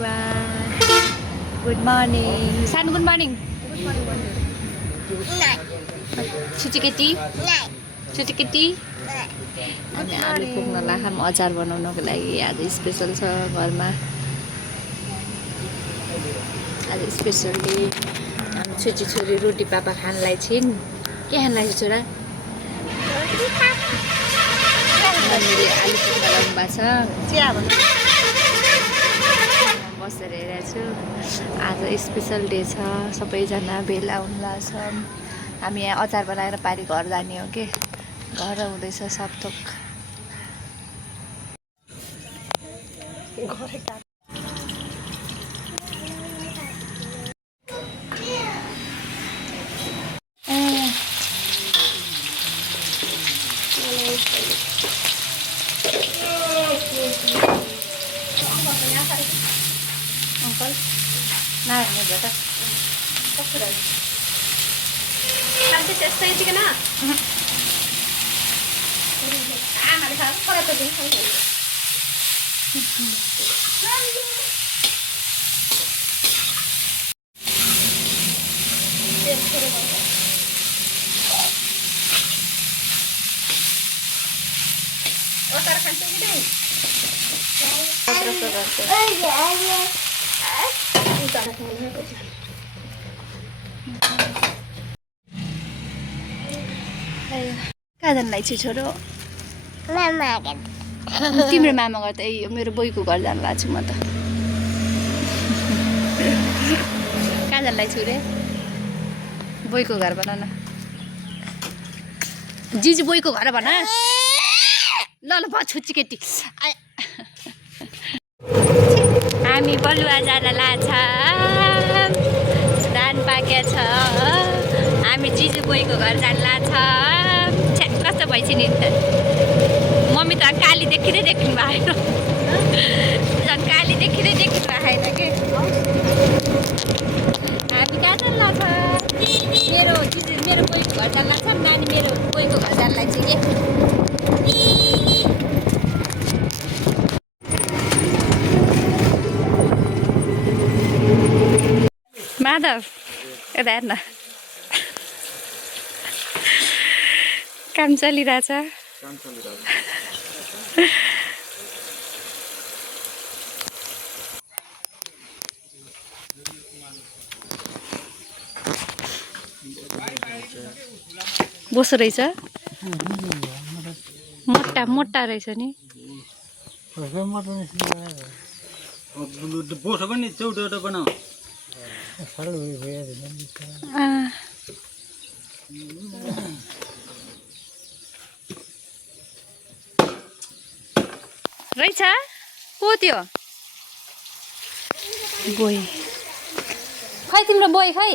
everyone. Good morning. San, good morning. Chuchiketi. Chuchiketi. हामी आलु पुग्न लाखम अचार बनाउनको लागि आज स्पेशल छ घरमा। आज स्पेशल डे। हामी छोरी रोटी पापा खानलाई छिन्। के खानलाई छ छोरा? मैले आलु पुग्न लाउनु भएको छ। चिया बसेर हेरेको छु। आज स्पेशल डे छ। सबैजना भेला हुँला छन्। हामी यहाँ अचार बनाएर पारी घर जाने हो के। घर हुँदैछ सबथोक। Uncle, nah ini berapa? Nanti saya stay di kana. Nanti saya kalau tu di sana. Oh, taruh kantung gini. कहाँ जानलाई छु छोरो? तिम्रो मामा घर त मेरो बोईको घर जान लाग्छु म त। कहाँ जानलाई छु रे? बोईको घर भन न। जिजु बोईको घर भन। ल ल भयो छुच्ची केटी। हामी बलुवा जान लाग्छ। धान पाके छ। हामी जिजु बोईको घर जान लाग्छ। कस्तो भइछ नि त। मम्मी त काली देखिँदै देख्नु भएन। झन् काली देखिँदै देख्नु भएन के। हामी कहाँ जान लाग्छ? मेरो जिजु मेरो बोईको घर जान लाग्छ। नानी मेरो बोईको घर जान लाग्छ के। माधव यता हेर्न। काम चलिरहेछ। बोसो रहेछ। मोटा मोटा रहेछ नि। बोसो पनि चौटो बनाऊ। रहेछ को त्यो? बोई खै तिम्रो बोई खै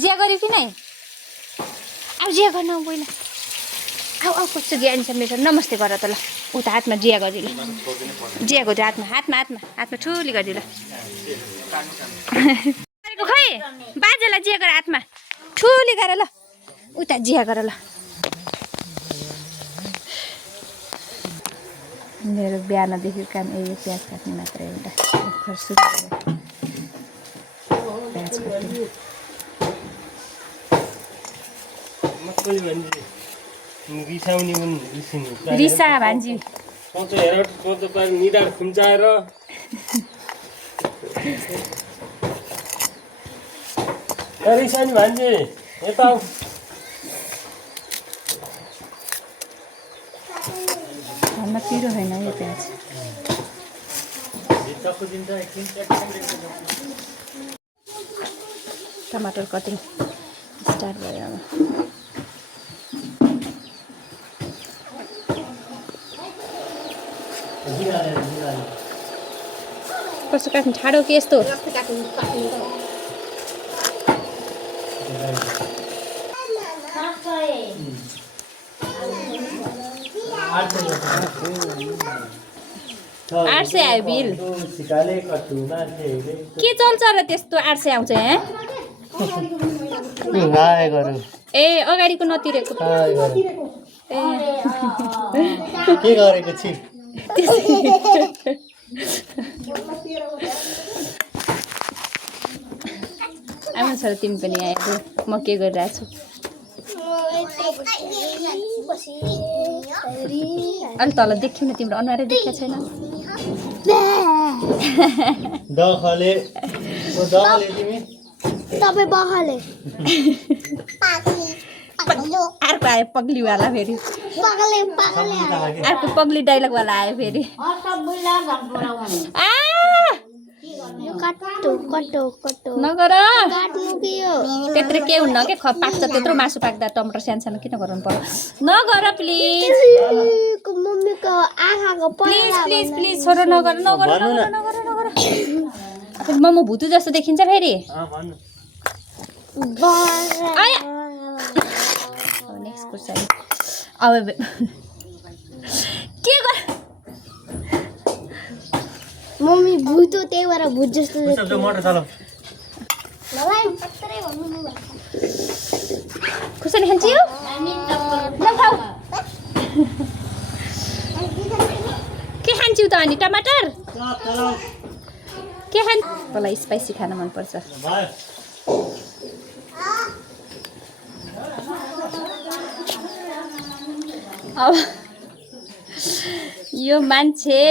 जिया गर्यो कि नै? अब जिया गर्न बोइला। आऊ आऊ कस्तो ज्ञान छ मेरो। नमस्ते गर त ल। उता हातमा जिया गरिदिनु। जिया गरिदियो हातमा हातमा हातमा हातमा ठुली गरिदिनु। खै बाजेलाई जिया गर हातमा ठुली गर ल। उता जिया गर ल। मेरो बिहानदेखि काम यही प्याज काट्ने मात्रै एउटा प्याज काट्ने। रिसा भान्जी निधार खुम्चाएर रिसा नि भान्जी यता भन्न पिरो होइन यो प्याज। टमाटर कटिङ स्टार्ट भयो अब। कस्तो काट्नु ठाडो कि यस्तो? आठ सय आयो बिल। के चल्छ र त्यस्तो 800 आउँछ यहाँ? ए अगाडिको नतिरेको। के गरेको छि? छोरा तिमी पनि आएको म के गरिरहेको छु अलि तल देखियो न तिम्रो अनुहारै देखिएको छैन दखले तिमी अर्को आयो पग्लीवाला फेरि अर्को पग्ली डाइलगवाला आयो फेरि नगर त्यत्रो के हुन्न के पाक्छ त्यत्रो मासु पाक्दा टमाटर सानो सानो किन गराउनु पर्यो नगर प्लिज प्लिज प्लिज प्लिज छोरो नगर नगर नगर नगर नगर मोमो भुतु जस्तो देखिन्छ फेरि नेक्स्ट क्वेसन अब के गर मम्मी भूत हो त्यही भएर भूत जस्तो खुर्सानी खान्छु के खान्छु त अनि टमाटर के खान् मलाई स्पाइसी खान मनपर्छ अब यो मान्छे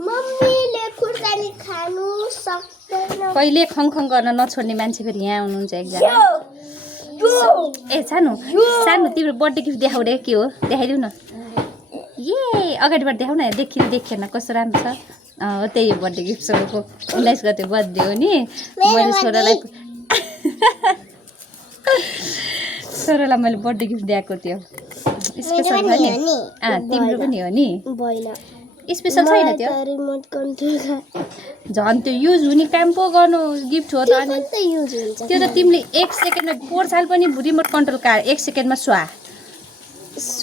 मम्मीले खुर्सानी खानु सक्दैन कहिले खङखङ गर्न नछोड्ने मान्छे फेरि यहाँ हुनुहुन्छ एकजना ए सानो सानो तिम्रो बर्थडे गिफ्ट देखाउने के हो देखाइदेऊ न ए अगाडिबाट देखाउ न देखेन कस्तो राम्रो छ हो त्यही हो बर्थडे गिफ्ट छोराको 19 गते बर्थडे हो नि मैले छोरालाई मैले बर्थडे गिफ्ट दिएको थियो स्पेसल छ नि तिम्रो पनि हो नि स्पेसल छैन त्यो झन् त्यो युज हुने काम पो गर्नु गिफ्ट हो त अनि त्यो त तिमीले 1 सेकेन्डमा 4 साल पनि रिमोट कन्ट्रोल कार 1 सेकेन्डमा स्वा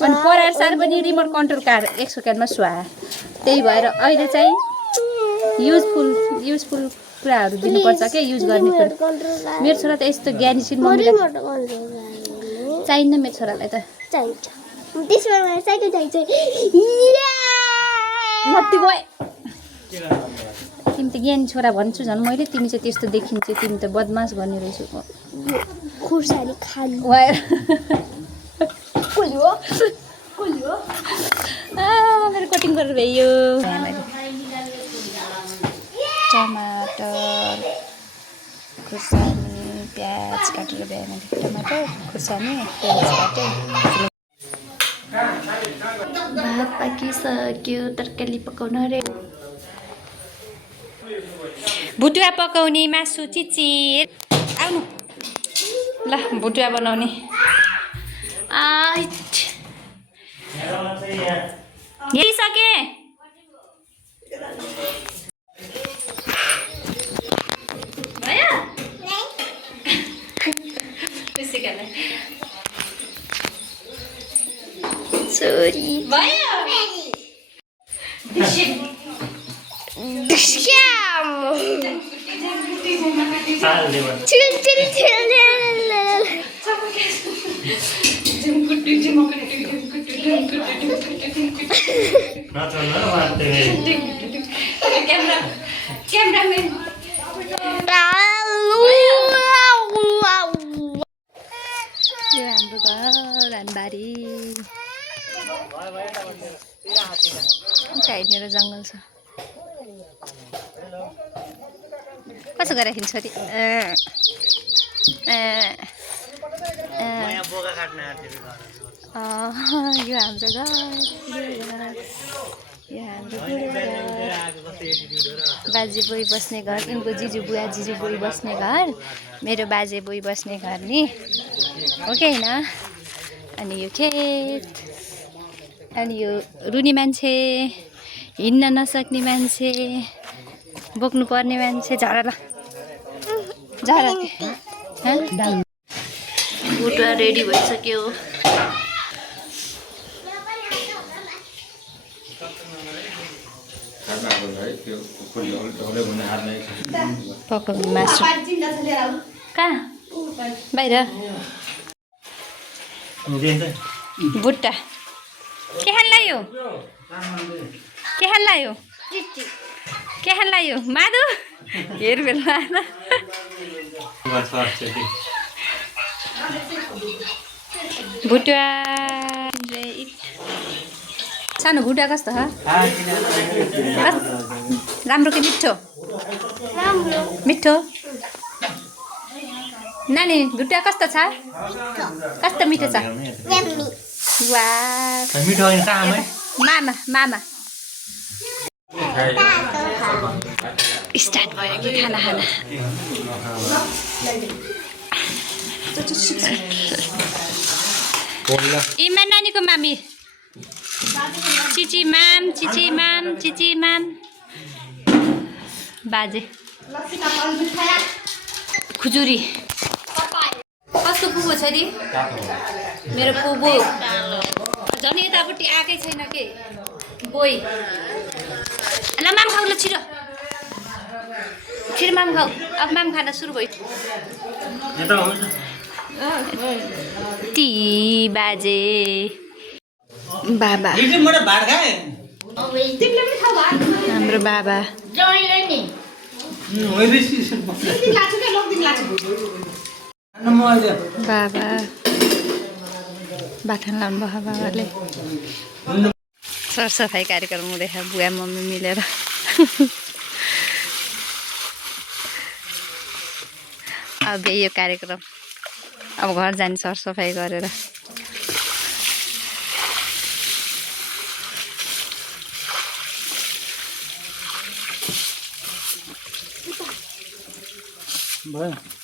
अनि परार साल पनि रिमोट कन्ट्रोल कार 1 सेकेन्डमा स्वा त्यही भएर अहिले चाहिँ युजफुल कुराहरू दिनुपर्छ के युज गर्ने कुरा मेरो छोरा त यस्तो ज्ञानी छिन् मम्मीलाई चाहिन्न मेरो छोरालाई त चाहिन्छ त्यसमा मलाई साइकल चाहिन्छ मत्ती गए तिमी त ज्ञानी छोरा भन्छु झन् मैले तिमी चाहिँ त्यस्तो देखिन्छ तिमी त बदमास गर्ने रहेछौ खुर्सानी खानु मेरो कटिङ गरेर भ्याइयो टमाटर खुर्सानी प्याज काटेर भ्याएँ मैले टमाटर खुर्सानी प्याज काटेँ भात पाकिसक्यो तरकारी पकाउन अरे भुटुवा पकाउने मासु चिचिर आउनु ल भुटुवा बनाउने हेरिसके भयो छोरी भयो क्यामेराम्यान यो हाम्रो घर हानबारी हिँडेर जङ्गल छ कसो गरेर छोरी यो हाम्रो घर यो हाम्रो बाजे बोई बस्ने घर यिनको जिजु बुवा जिजु बोई बस्ने घर मेरो बाजे बोई बस्ने घर नि हो कि होइन अनि यो खेत अनि यो रुनी मान्छे हिँड्न नसक्ने मान्छे बोक्नु पर्ने मान्छे झरा भुटुवा रेडी भइसक्यो पकाउने मासु कहाँ बाहिर भुट्टा के खान लाग्यो के खान लायो के खान लायो माधु हेर बेला भुटुवा सानो भुटुवा कस्तो छ राम्रो कि मिठो राम्रो मिठो नानी भुटुवा कस्तो छ कस्तो मिठो छ यम्मी वाह मिठो होइन कामै मामा मामा स्टार्ट भयो कि खाना खाना इमा नानीको मामी चिची माम बाजे खुजुरी कसको पुगो छ नि मेरो पुबु झन् यतापट्टि आएकै छैन के बोई ल माम खाऊ ल छिटो माम खाऊ अब माम खाना सुरु भयो ती बाजे बाबा हाम्रो बाबा बाबा बाथन लाउनु भयो बाबाले सरसफाइ कार्यक्रम हुँदैछ बुवा मम्मी मिलेर अब यो कार्यक्रम अब घर जाने सरसफाइ गरेर भयो